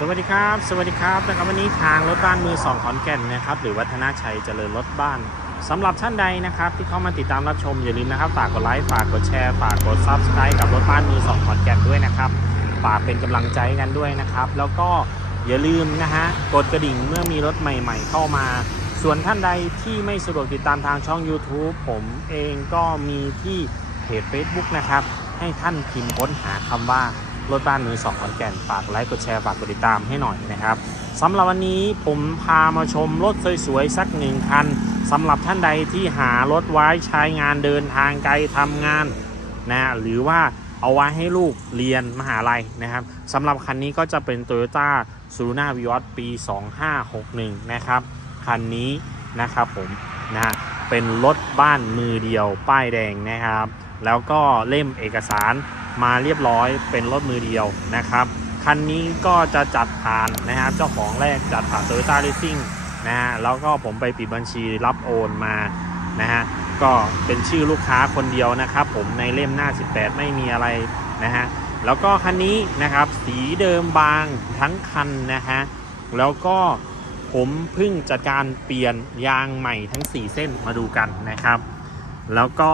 สวัสดีครับ สวัสดีครับนะครับวันนี้ทางรถบ้านมือสองขอนแก่นนะครับหรือวัฒนาชัยเจริญรถบ้านสำหรับท่านใดนะครับ ที่เข้ามาติดตามรับชมอย่าลืมนะครับฝากกดไลค์ฝากกดแชร์ฝากกด Subscribe กับรถบ้านมือสองขอนแก่นด้วยนะครับฝากเป็นกำลังใจกันด้วยนะครับ แล้วก็อย่าลืมนะฮะกดกระดิ่งเมื่อมีรถใหม่ ๆ เข้ามา ส่วนท่านใดที่ไม่สะดวกติดตามทางช่อง YouTube ผมเองก็มีที่เพจ Facebook นะครับให้ท่านพิมพ์ค้นหาคำว่า รถบ้านมือสองขอนแก่นฝากไลค์กดแชร์ฝากกดติดตามให้หน่อยนะครับสำหรับวันนี้ผมพามาชมรถสวยๆสักหนึ่งคันสำหรับท่านใดที่หารถไว้ใช้งานเดินทางไกลทำงานนะหรือว่าเอาไว้ให้ลูกเรียนมหาลัยนะครับสำหรับคันนี้ก็จะเป็น Toyota s u r u n a v i o s ปี 2561 นะครับ คันนี้นะครับผมนะฮะเป็นรถบ้านมือเดียวป้ายแดงนะครับ แล้วก็เล่มเอกสาร มาเรียบร้อยเป็นรถมือเดียวนะครับ คันนี้ก็จะจัดผ่านนะครับ เจ้าของแรกจัดผ่าน Toyota Racing นะฮะแล้วก็ผมไปปิดบัญชีรับโอนมานะฮะก็เป็นชื่อลูกค้าคนเดียวนะครับ ผมในเล่มหน้า 18 ไม่มีอะไรนะฮะแล้วก็คันนี้นะครับสีเดิมบางทั้งคันนะฮะแล้วก็ผมเพิ่งจัดการเปลี่ยนยางใหม่ทั้ง 4 เส้นมาดูกันนะครับ แล้วก็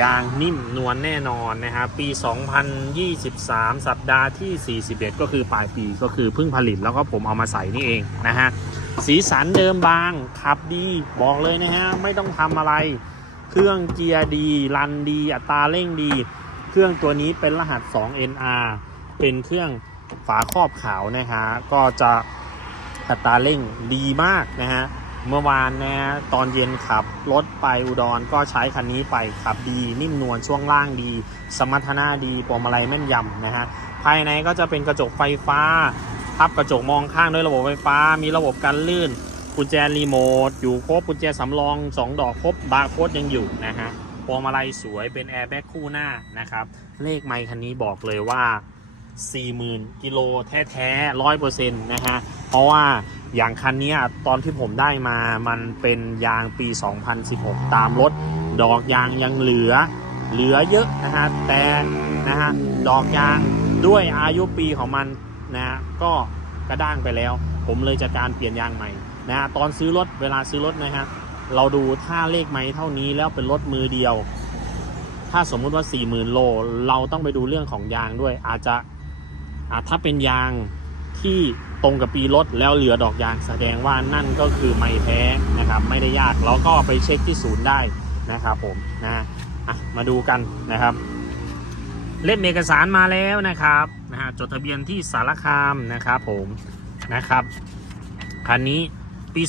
ยางนิ่มนวลแน่นอนนะครับปี 2023 สัปดาห์ที่ 41 ก็คือปลายปีก็คือเพิ่งผลิตแล้วก็ผมเอามาใส่นี่เองนะฮะสีสันเดิมบางขับดีบอกเลยนะฮะไม่ต้องทำอะไร เครื่องเกียร์ดี รันดี อัตราเร่งดี เครื่องตัวนี้เป็นรหัส 2NR เป็นเครื่องฝาครอบขาวนะฮะก็จะอัตราเร่งดีมากนะฮะ เมื่อวานนะตอนเย็นขับรถไปอุดรก็ใช้คันนี้ไปขับดีนิ่มนวลช่วงล่างดี สมรรถนะดีพวงมาลัยแม่นยำนะฮะภายในก็จะเป็นกระจกไฟฟ้าพับกระจกมองข้างด้วยระบบไฟฟ้า มีระบบกันลื่นกุญแจรีโมทอยู่ครบกุญแจสำรอง 2 ดอกครบบาร์โค้ดยังอยู่นะฮะพวงมาลัยสวยเป็นแอร์แบ็กคู่หน้านะครับ เลขไมค์คันนี้บอกเลยว่า 40,000 กิโลแท้ๆร้อยเปอร์เซ็นต์นะฮะเพราะว่า อย่างคันนี้ตอนที่ผมได้มามันเป็นยางปี 2016 ตามรถ ดอกยางยังเหลือ เหลือเยอะนะฮะแต่นะฮะดอกยางด้วยอายุปีของมันนะฮะก็กระด้างไปแล้ว ผมเลยจัดการเปลี่ยนยางใหม่นะฮะตอนซื้อรถเวลาซื้อรถนะฮะเราดูถ้าเลขไม้เท่านี้แล้วเป็นรถมือเดียว ถ้าสมมุติว่า 40,000 โล เราต้องไปดูเรื่องของยางด้วย อาจจะอะถ้าเป็นยางที่ ตรงกับปีรถแล้วเหลือดอกยางแสดงว่านั่นก็คือไม่แท้นะครับ ไม่ได้ยากเราก็ไปเช็คที่ศูนย์ได้นะครับผมนะอะมาดูกันนะครับ เล่มเอกสารมาแล้วนะครับนะฮะจดทะเบียนที่สารคามนะครับผมนะครับคันนี้ปี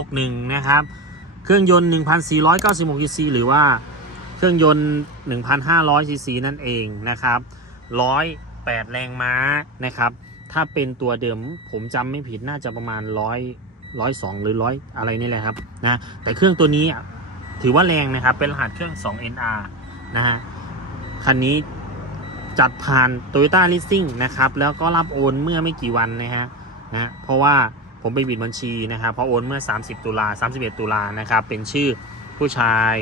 2561 นะครับ เครื่องยนต์ 1,496 cc หรือว่าเครื่องยนต์ 1,500 cc นั่นเองนะครับ 108 แรงม้านะครับ ถ้าเป็นตัวเดิมผมจำไม่ผิดน่าจะประมาณ100 102หรือ100อะไรนี่แหละครับนะแต่เครื่องตัวนี้ถือว่าแรงนะครับ เป็นรหัสเครื่อง 2NR นะฮะคันนี้จัดผ่าน Toyota Leasing นะครับ แล้วก็รับโอนเมื่อไม่กี่วันนะฮะนะเพราะว่าผมไปบิดบัญชีนะครับเพราะโอนเมื่อ 30 ตุลา31 ตุลานะครับ เป็นชื่อผู้ชาย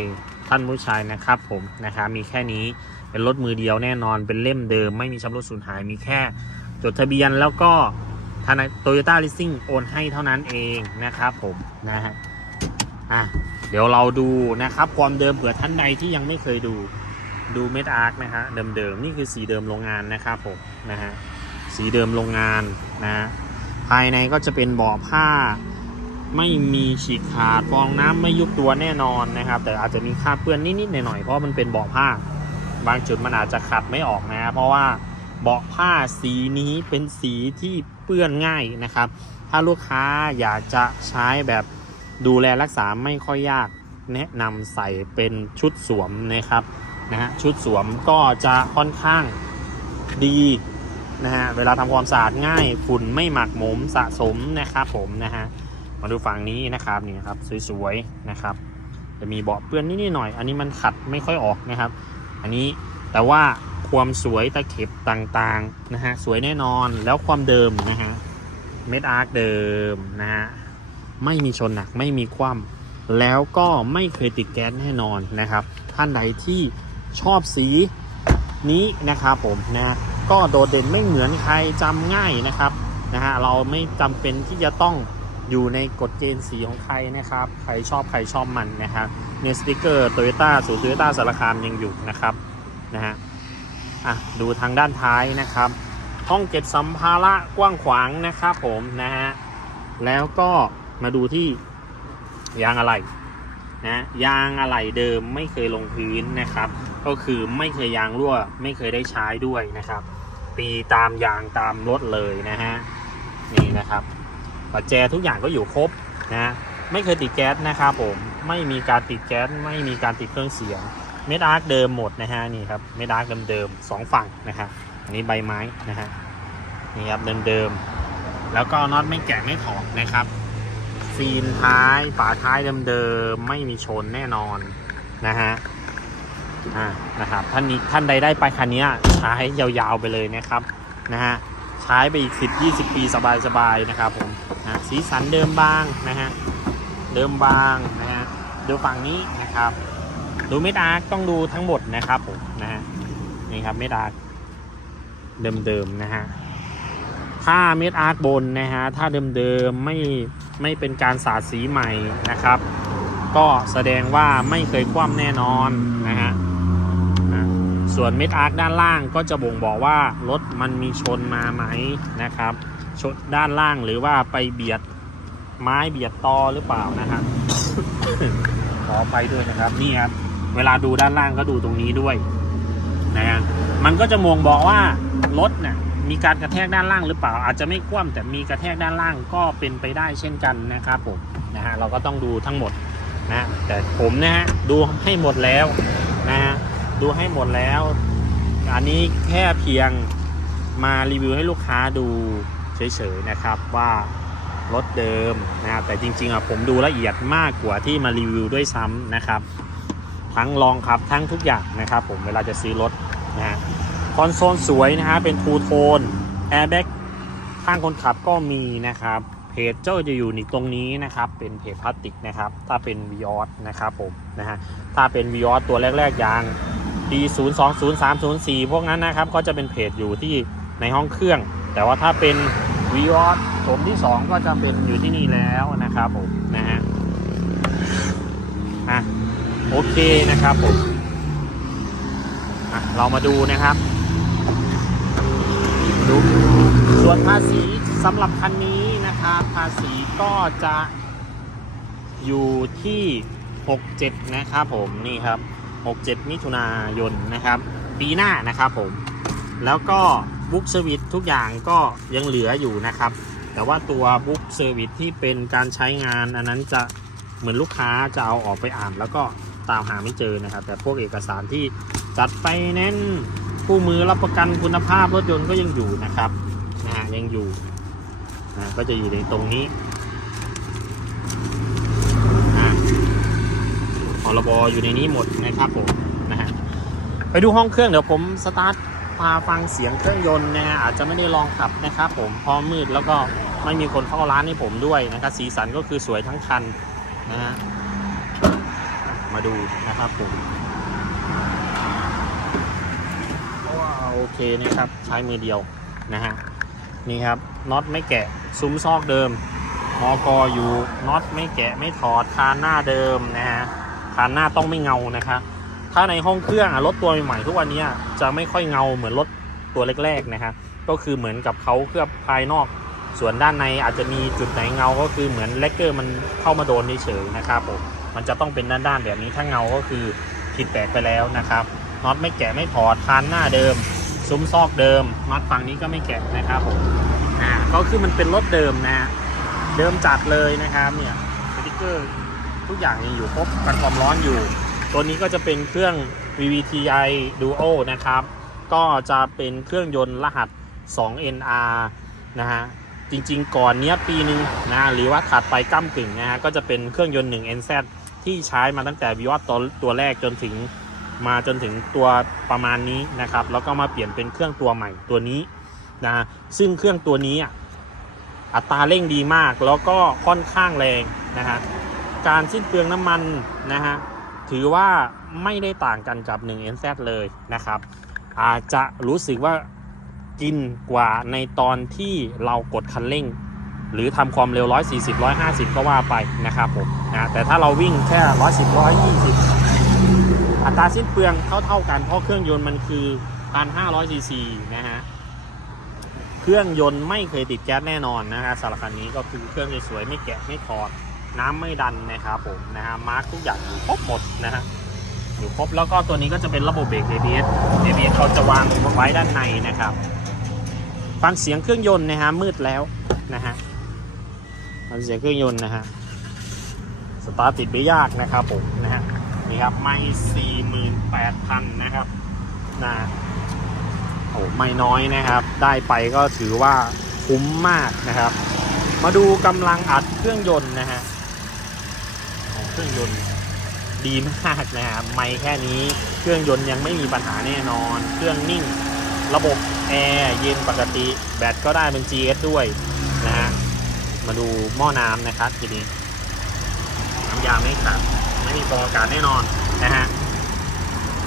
ท่านผู้ชายนะครับผมนะครับมีแค่นี้เป็นรถมือเดียวแน่นอนเป็นเล่มเดิม ไม่มีชำรุดสูญหายมีแค่ จดทะเบียนแล้วก็ทางโตโยต้าลิสซิ่งโอนให้เท่านั้นเองนะครับผมนะฮะอะเดี๋ยวเราดูนะครับ ความเดิมเผื่อท่านใดที่ยังไม่เคยดูดูเมดอาร์คนะฮะเดิมๆนี่คือสีเดิมโรงงานนะครับผมนะฮะสีเดิมโรงงานนะฮะภายในก็จะเป็นเบาะผ้าไม่มีฉีกขาดฟองน้ำไม่ยุบตัวแน่นอนนะครับ แต่อาจจะมีคราบเปื้อนนิดๆหน่อยๆเพราะมันเป็นเบาะผ้า บางจุดมันอาจจะขัดไม่ออกนะ เพราะว่า เบาะผ้าสีนี้เป็นสีที่เปื้อนง่ายนะครับ ถ้าลูกค้าอยากจะใช้แบบดูแลรักษาไม่ค่อยยากแนะนำใส่เป็นชุดสวมนะครับนะฮะชุดสวมก็จะค่อนข้างดีนะฮะเวลาทำความสะอาดง่ายฝุ่นไม่หมักหมมสะสมนะครับผมนะฮะมาดูฝั่งนี้นะครับนี่ครับสวยๆนะครับ จะมีเบาะเปื้อนนิดๆหน่อย อันนี้มันขัดไม่ค่อยออกนะครับ อันนี้แต่ว่า ความสวยตะเข็บต่างๆนะฮะสวยแน่นอนแล้วความเดิมนะฮะเม็ดอาร์คเดิมนะฮะไม่มีชนหนักไม่มีคว่ำแล้วก็ไม่เคยติดแก๊สแน่นอนนะครับ ท่านใดที่ชอบสีนี้นะครับผมนะก็โดดเด่นไม่เหมือนใครจำง่ายนะครับนะฮะเราไม่จำเป็นที่จะต้องอยู่ในกฎเกณฑ์สีของใครนะครับ ใครชอบใครชอบมันนะครับในสติกเกอร์โตโยต้าศูนย์โตโยต้าสารคามยังอยู่นะครับนะฮะ อะดูทางด้านท้ายนะครับ ห้องเก็บสัมภาระกว้างขวางนะครับผมนะฮะแล้วก็มาดูที่ยางอะไหล่นะยางอะไหล่เดิมไม่เคยลงพื้นนะครับ ก็คือไม่เคยยางรั่ว ไม่เคยได้ใช้ด้วยนะครับปีตามยางตามรถเลยนะฮะนี่นะครับปัจแจทุกอย่างก็อยู่ครบนะไม่เคยติดแก๊สนะครับผมไม่มีการติดแก๊สไม่มีการติดเครื่องเสียง เม็ดอาร์คเดิมหมดนะฮะนี่ครับเม็ดอาร์คเดิมๆสองฝั่งนะครับอันนี้ใบไม้นะฮะนี่ครับเดิมๆแล้วก็น็อตไม่แกะไม่ถอดนะครับ ซีนท้ายฝาท้ายเดิมๆไม่มีชนแน่นอนนะฮะอ่านะครับท่านนี้ท่านใดได้ไปคันนี้ใช้ยาวๆไปเลยนะครับนะฮะใช้ไปอีก 10 20 ปีสบายๆนะครับผมนะสีสันเดิมบางนะฮะเดิมบางนะฮะดูฝั่งนี้นะครับ ดูเมดอาร์คต้องดูทั้งหมดนะครับผมนะฮะนี่ครับเมดอาร์คเดิมๆนะฮะถ้าเมดอาร์คบนนะฮะถ้าเดิมๆไม่ไม่เป็นการสาดสีใหม่นะครับ ก็แสดงว่าไม่เคยคว่ำแน่นอนนะฮะส่วนเม็ดอาร์คด้านล่างก็จะบ่งบอกว่ารถมันมีชนมาไหมนะครับชนด้านล่างหรือว่าไปเบียดไม้เบียดตอหรือเปล่านะครับขอไปด้วยนะครับนี่ครับ เวลาดูด้านล่างก็ดูตรงนี้ด้วยนะฮะมันก็จะมองบอกว่ารถเนี่ยมีการกระแทกด้านล่างหรือเปล่า อาจจะไม่คว่ำแต่มีกระแทกด้านล่างก็เป็นไปได้เช่นกันนะครับผมนะฮะเราก็ต้องดูทั้งหมดนะแต่ผมนะฮะดูให้หมดแล้วนะฮะดูให้หมดแล้ว อันนี้แค่เพียงมารีวิวให้ลูกค้าดูเฉยๆนะครับว่ารถเดิมนะแต่จริงๆอะผมดูละเอียดมากกว่าที่มารีวิวด้วยซ้ำนะครับ ทั้งลองขับทั้งทุกอย่างนะครับผมเวลาจะซื้อรถนะฮะคอนโซลสวยนะฮะเป็นทูโทนแอร์แบ็กข้างคนขับก็มีนะครับเพจเจ้าจะอยู่ในตรงนี้นะครับ เป็นเพจพลาสติกนะครับ ถ้าเป็น v ีออสนะครับผมนะฮะถ้าเป็น v ีออสตัวแรกๆอย่าง D 0 2 0 3 0 4 พวกนั้นนะครับ ก็จะเป็นเพจอยู่ที่ในห้องเครื่อง แต่ว่าถ้าเป็น v ีออสผมที่ 2 ก็จะเป็นอยู่ที่นี่แล้วนะครับผมนะฮะ โอเคนะครับผมเรามาดูนะครับ ดู ส่วนภาษีสำหรับคันนี้นะครับภาษีก็จะอยู่ที่ 67 นะครับผมนี่ครับ 67 มิถุนายนนะครับ ปีหน้านะครับผม แล้วก็บุ๊กเซอร์วิสทุกอย่างก็ยังเหลืออยู่นะครับ แต่ว่าตัวบุ๊กเซอร์วิสที่เป็นการใช้งานอันนั้นจะเหมือนลูกค้าจะเอาออกไปอ่านแล้วก็ ตามหาไม่เจอนะครับ แต่พวกเอกสารที่จัดไปแน่นคู่มือรับประกันคุณภาพรถยนต์ก็ยังอยู่นะครับนะฮะยังอยู่นะก็จะอยู่ในตรงนี้อ่าพรบอยู่ในนี้หมดนะครับผมนะฮะไปดูห้องเครื่องเดี๋ยวผมสตาร์ทพาฟังเสียงเครื่องยนต์นะฮะอาจจะไม่ได้ลองขับนะครับผมพอมืดแล้วก็ไม่มีคนเข้าร้านให้ผมด้วยนะครับสีสันก็คือสวยทั้งคันนะฮะ มาดูนะครับผมว้าวโอเคนะครับใช้มือเดียวนะฮะนี่ครับน็อตไม่แกะซุ้มซอกเดิมมอกออยู่น็อตไม่แกะไม่ถอดคานหน้าเดิมนะฮะคานหน้าต้องไม่เงานะครับถ้าในห้องเครื่องรถตัวใหม่ๆทุกวันนี้จะไม่ค่อยเงาเหมือนรถตัวแรกๆนะครับก็คือเหมือนกับเขาเคลือบภายนอก ส่วนด้านในอาจจะมีจุดไหนเงาก็คือเหมือนเลกเกอร์มันเข้ามาโดนเฉยๆนะครับผม มันจะต้องเป็นด้านๆแบบนี้ถ้าเงาก็คือผิดแปลกไปแล้วนะครับน็อตไม่แกะไม่ถอดคานหน้าเดิม ซุ้มซอกเดิมน็อตฝั่งนี้ก็ไม่แกะนะครับผมอ่าก็คือมันเป็นรถเดิมนะ เดิมจัดเลยนะครับเนี่ยสติกเกอร์ทุกอย่างยังอยู่ครบกันความร้อนอยู่ ตัวนี้ก็จะเป็นเครื่อง VVTi Duo นะครับ ก็จะเป็นเครื่องยนต์รหัส 2NR นะฮะจริงๆ ก่อนเนี้ยปีหนึ่งนะหรือว่าถัดไปก้ากึ่งนะฮะก็จะเป็นเครื่องยนต์ 1NZ ที่ใช้มาตั้งแต่วิวัตตัวตัวแรกจนถึงมาจนถึงตัวประมาณนี้นะครับ แล้วก็มาเปลี่ยนเป็นเครื่องตัวใหม่ตัวนี้นะซึ่งเครื่องตัวนี้อะอัตราเร่งดีมากแล้วก็ค่อนข้างแรงนะฮะการสิ้นเปลืองน้ำมันนะฮะถือว่าไม่ได้ต่างกันกับ 1NZ เลยนะครับ อาจจะรู้สึกว่ากินกว่าในตอนที่เรากดคันเร่ง หรือทำความเร็ว 140 150 ก็ว่าไปนะครับผมนะแต่ถ้าเราวิ่งแค่ 110 120 อัตราสิ้นเปลืองเท่าเท่าๆกันเพราะเครื่องยนต์มันคือ 1,500ซีซีนะฮะเครื่องยนต์ไม่เคยติดแก๊สแน่นอนนะฮะสำหรับคันนี้ก็คือเครื่องสวยๆไม่แกะไม่ถอดน้ำไม่ดันนะครับผมนะฮะมาร์กทุกอย่างอยู่ครบหมดนะฮะอยู่ครบแล้วก็ตัวนี้ก็จะเป็นระบบเบรก ABS ABS เขาจะวางไว้ด้านในนะครับ ฟังเสียงเครื่องยนต์นะฮะมืดแล้ว ฟังเสียงเครื่องยนต์นะฮะ สตาร์ทติดไม่ยากนะครับผมนะฮะ นี่ครับไม่สี่หมื่นแปดพันนะครับนะโอ้ไม่น้อยนะครับ ได้ไปก็ถือว่าคุ้มมากนะครับ มาดูกำลังอัดเครื่องยนต์นะฮะโอ้เครื่องยนต์ดีมากนะฮะไม่แค่นี้เครื่องยนต์ยังไม่มีปัญหาแน่นอน เครื่องนิ่ง ระบบแอร์เย็นปกติ แบตก็ได้เป็น GS ด้วย มาดูหม้อน้ำนะครับทีนี้น้ำยาไม่ขาดไม่มีฟองอากาศแน่นอนนะฮะ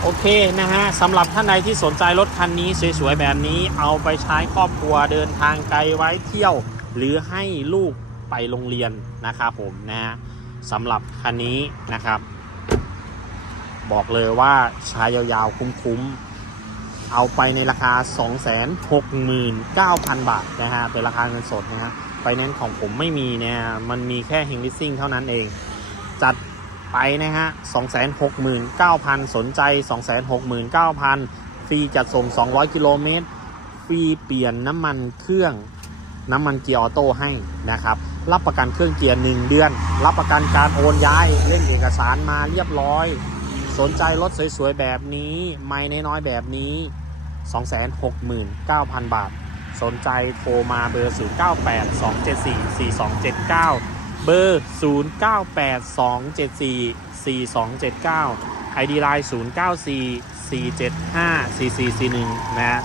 โอเคนะฮะสำหรับท่านใดที่สนใจรถคันนี้สวยๆแบบนี้เอาไปใช้ครอบครัวเดินทางไกลไว้เที่ยว หรือให้ลูกไปโรงเรียนนะครับผมนะฮะสำหรับคันนี้นะครับ บอกเลยว่าใช้ยาวๆคุ้มๆ เอาไปในราคา 269,000 บาทนะฮะเป็นราคาเงินสดนะฮะ ไฟแนนซ์ของผมไม่มีเนี่ย มันมีแค่เฮงลิสซิ่งเท่านั้นเอง จัดไปนะฮะ 269,000 สนใจ 269,000 ฟรีจัดส่ง 200 กิโลเมตร ฟรีเปลี่ยนน้ำมันเครื่องน้ำมันเกียร์ออโต้ให้นะครับ รับประกันเครื่องเกียร์ 1 เดือน รับประกันการโอนย้าย เล่นเอกสารมาเรียบร้อย สนใจรถสวยๆ แบบนี้ ไม่น้อยๆแบบนี้ 269,000 บาท สนใจโทรมาเบอร์ 0982744279 เบอร์ 0982744279 ID Line 0944754441นะฮะ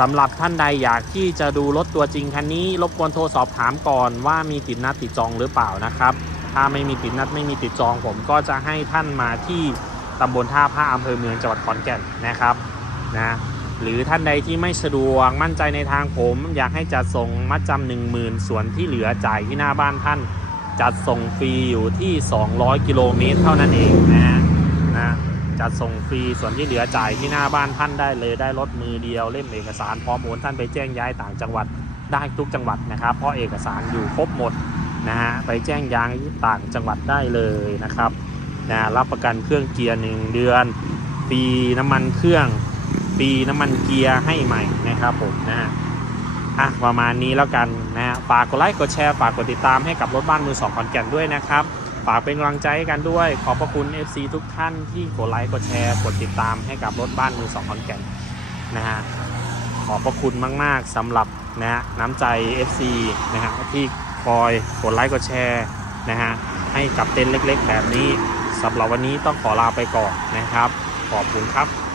สำหรับท่านใดอยากที่จะดูรถตัวจริงคันนี้ รบกวนโทรสอบถามก่อนว่ามีติดนัดติดจองหรือเปล่านะครับ ถ้าไม่มีติดนัดไม่มีติดจอง ผมก็จะให้ท่านมาที่ตำบลท่าพระอำเภอเมืองจังหวัดขอนแก่นนะครับนะ หรือท่านใดที่ไม่สะดวกมั่นใจในทางผม อยากให้จัดส่งมัดจำหนึ่งหมื่นส่วนที่เหลือจ่ายที่หน้าบ้านท่าน จัดส่งฟรีอยู่ที่ 200 กิโลเมตรเท่านั้นเองนะฮะนะจัดส่งฟรีส่วนที่เหลือจ่ายที่หน้าบ้านท่านได้เลยได้รถมือเดียวเล่มเอกสารพร้อมโอนท่านไปแจ้งย้ายต่างจังหวัดได้ทุกจังหวัดนะครับ เพราะเอกสารอยู่ครบหมดนะฮะไปแจ้งย้างต่างจังหวัดได้เลยนะครับนะรับประกันเครื่องเกียร์หนึ่งเดือนฟรีน้ำมันเครื่อง ฟรีน้ำมันเกียร์ให้ใหม่นะครับผมนะฮะอะประมาณนี้แล้วกันนะฮะฝากกดไลค์กดแชร์ฝากกดติดตามให้กับรถบ้านมือสองขอนแก่นด้วยนะครับฝากเป็นกำลังใจให้กันด้วย ขอบพระคุณ FC ทุกท่านที่กดไลค์กดแชร์กดติดตามให้กับรถบ้านมือสองขอนแก่นนะฮะขอบพระคุณมาก ๆสำหรับนะฮะน้ำใจ FC นะฮะที่คอยกดไลค์กดแชร์นะฮะให้กับเต็นเล็กๆ แบบนี้สำหรับวันนี้ต้องขอลาไปก่อนนะครับ ขอบคุณครับ